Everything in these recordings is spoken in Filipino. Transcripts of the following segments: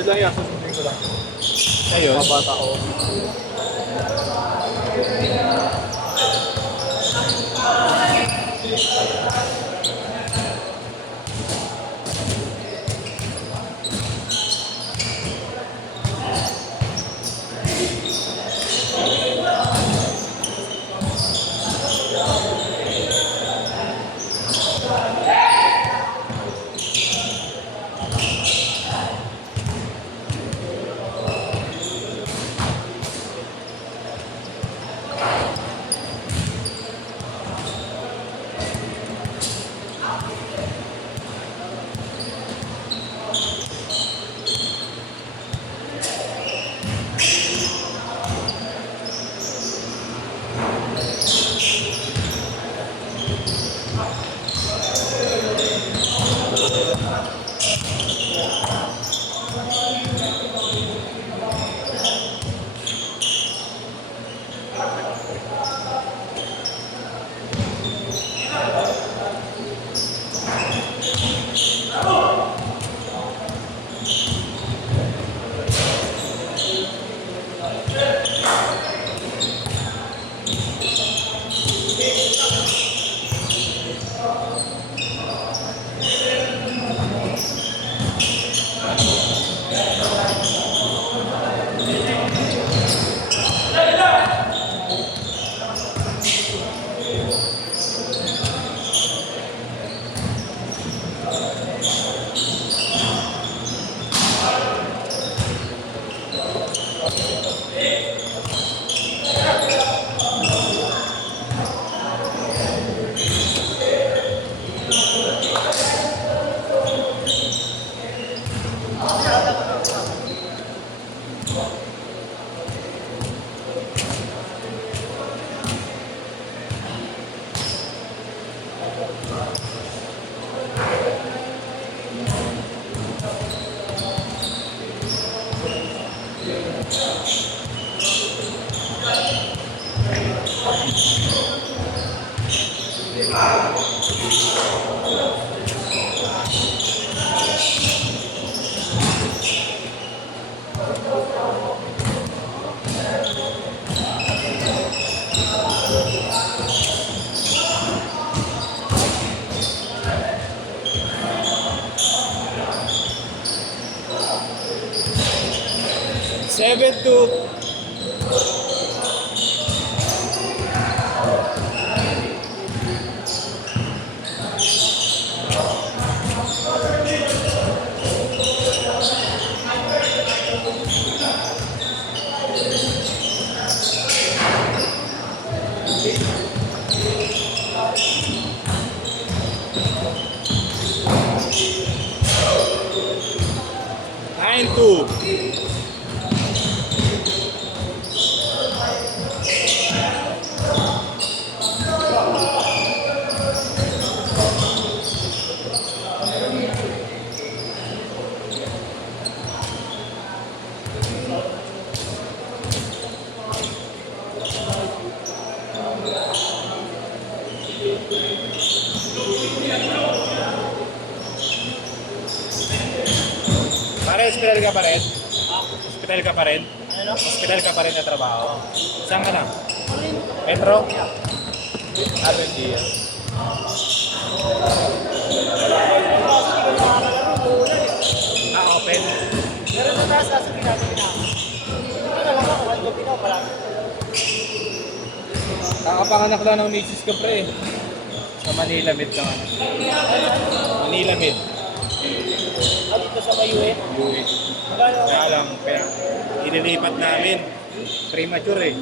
Pwede lang yan, susundin ko lang. Ayun. Mabata ko. Seven two. Nine two. Pare, hospital ka pa rin? Hospital ka pa rin? Hospital ka pa rin na trabaho? Saan ka na? Metro? Avenida. Open. Pero sa taas nasa ginagawa na. Ito na lang ako, ang gabi na, marami. Kakapanganak lang ng misis ko, pre. Sa Manila Med ka. Manila Med. Dito sa may UN. Uwi. Kaya lang, ililipat namin. Premature eh.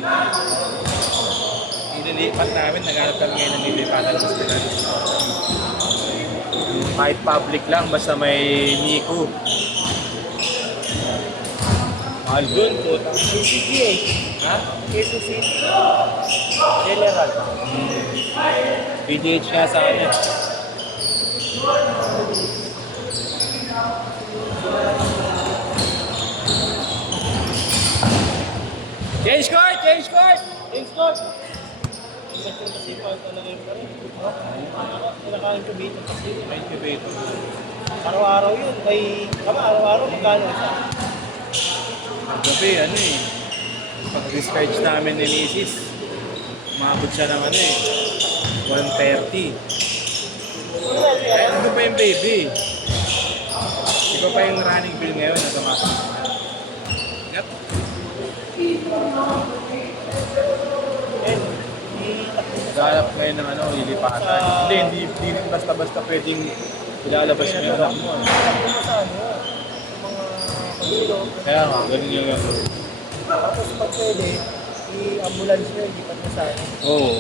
Ililipat namin, naghanap kami ngayon ng lilipatan ng hospital. Kahit public lang, basta may Nico. Mahal dun, puta. PCG eh. Ha? Quezon City. General. PGH nga sa kanya. Change court! Change court! Thanks, Lord. Ingat yung kasi pa talaga yung pare. Pinaka-incubator kasi. May incubator. Araw-araw yun. Araw-araw magkano isa? Gabi, ano eh. Pag-discharge namin ni Mrs. Umabot siya ng ano eh. 130. Eh, ano pa yung baby? Iba pa yung running bill ngayon na tumakas. Yep. Galap ngayon ng ano, lilipatan. Hindi basta-basta pwedeng ilalabas mo yung anak mo. Sa ano? Mga pagulong. Kaya nga, ganun yung ano. Tapos pag pwede, i-ambulance nyo, hindi pa sa ano. Oo.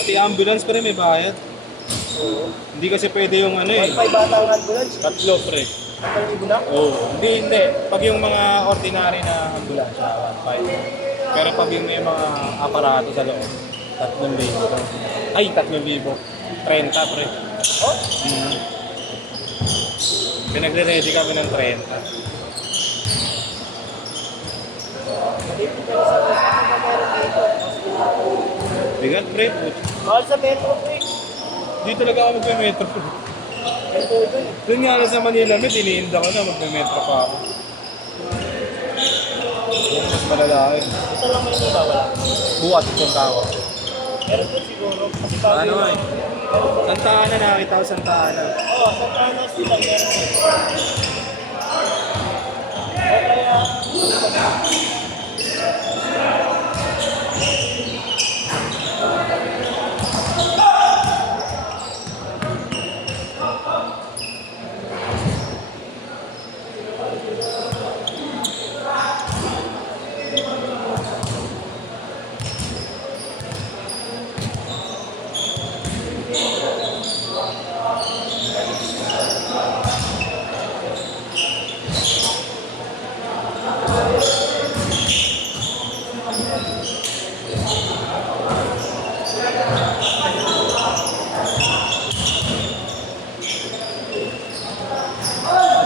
Pati ambulance pa rin may bayad. Oo. Hindi kasi pwede yung ano eh. 1.5 bata ang ambulance. Tatlo pre. 1,000 lang? Oo. Hindi. Pag yung mga ordinary na ambulansya, 1.5. Pero pag yung may mga aparato sa loob, 3,000. Ay, 3,000. 30 pre. Oh? Pinagre-ready kami ng 30. Hindi po pwede sa ano ba meron dito? Bigat pre. Mahal sa metro po eh. Di talaga ako magme-metro. Metro doon. Doon nga lang sa Manila, iniinda ko na magme-metro pa ako. Yung mas malala eh. Ito lang may wala. Bukas itong tawag. Meron po siguro. Kasi bago Ano yung- eh? Santa Ana, nakakita ko Santa Ana. Oo, sa Tanos nila meron po. O kaya,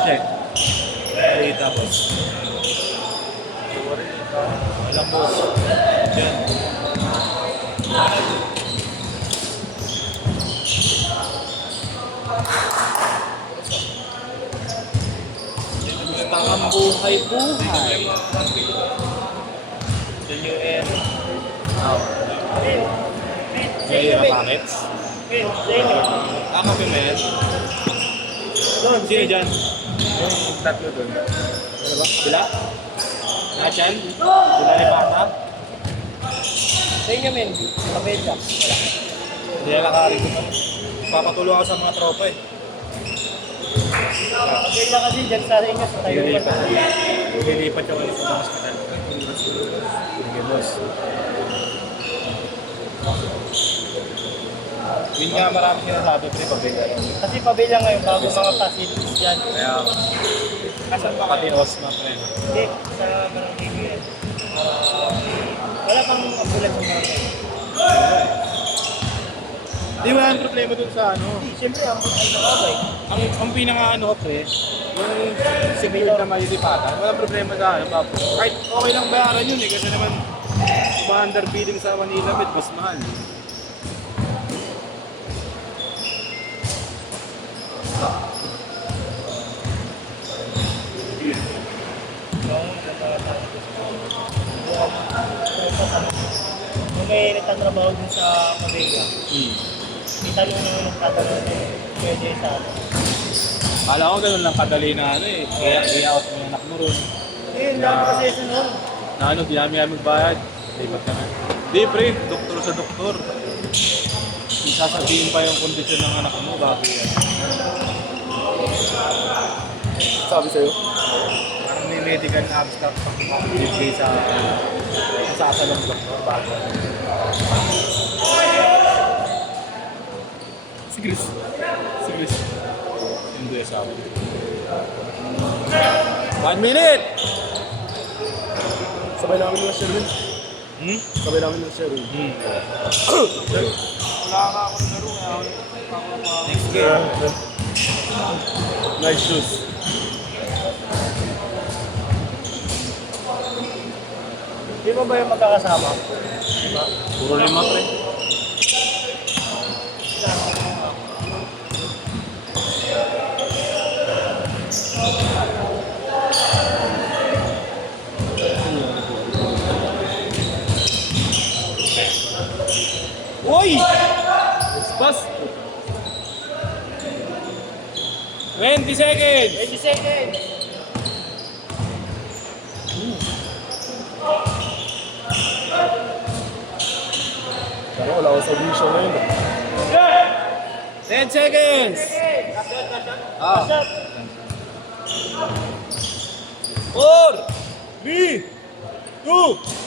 Check. Marita boss. Walang boss. Diyan. Gusto kang buhay-buhay. Diyan yung N. May packets. Ako pimen. doon, Sino dyan? Yung tatlo doon. Ano ba? Sila? Nasyan? Sila ni Bata? sa inyo men, pabedya. Hindi na nakari ko. Papatulo ako sa mga tropa eh. Pabedya kasi dyan sa inyo, sa tayo pa. Lilipat yung alis sa hospital. Sige boss. Yun nga marami sinasabi pre, pabigla lang. Kasi pabedya ngayon, bago mga facilities dyan. Kaya, asan ba pati Osma pre? Hindi, sa barangay ko yan. Wala pang ambulance ng barangay. Di wala ang problema dun sa ano. Hindi, siyempre ambulance ng babay. Ang pinaka ano ko pre, yung civil na malilipatan, walang problema sa ano. Kahit okay lang bayaran yun eh, kasi naman ma-underbidding sa Manila Med, mas mahal. Kung may nagtatrabaho dun sa pabedya, may talong naman nagtatanong kung pwede sa ano. Kala ko ganun lang kadali na ano eh, kaya i-out mo yung anak mo ron. Yun, dami kasi sa nun. Na ano, dinami-ami magbayad. Lipat ka na. Di pre, doktor sa doktor. Isasabihin pa yung kondisyon ng anak mo bago yan. Sabi sa'yo? Parang may medical na abstract pang bibigay sa sasalong doktor bago. Si Chris. Si Chris. Hindi sabi. 1 minute! Sabay namin yung Sherwin. Sabay namin yung Sherwin. Next game. Nice shoes. Di ba ba yung magkakasama? Diba? Puro 5 pre. Uy! Bas! 20 seconds! 20 seconds! Pero wala ko sa vision ngayon. 10 seconds! Ah. 4, 3, 2,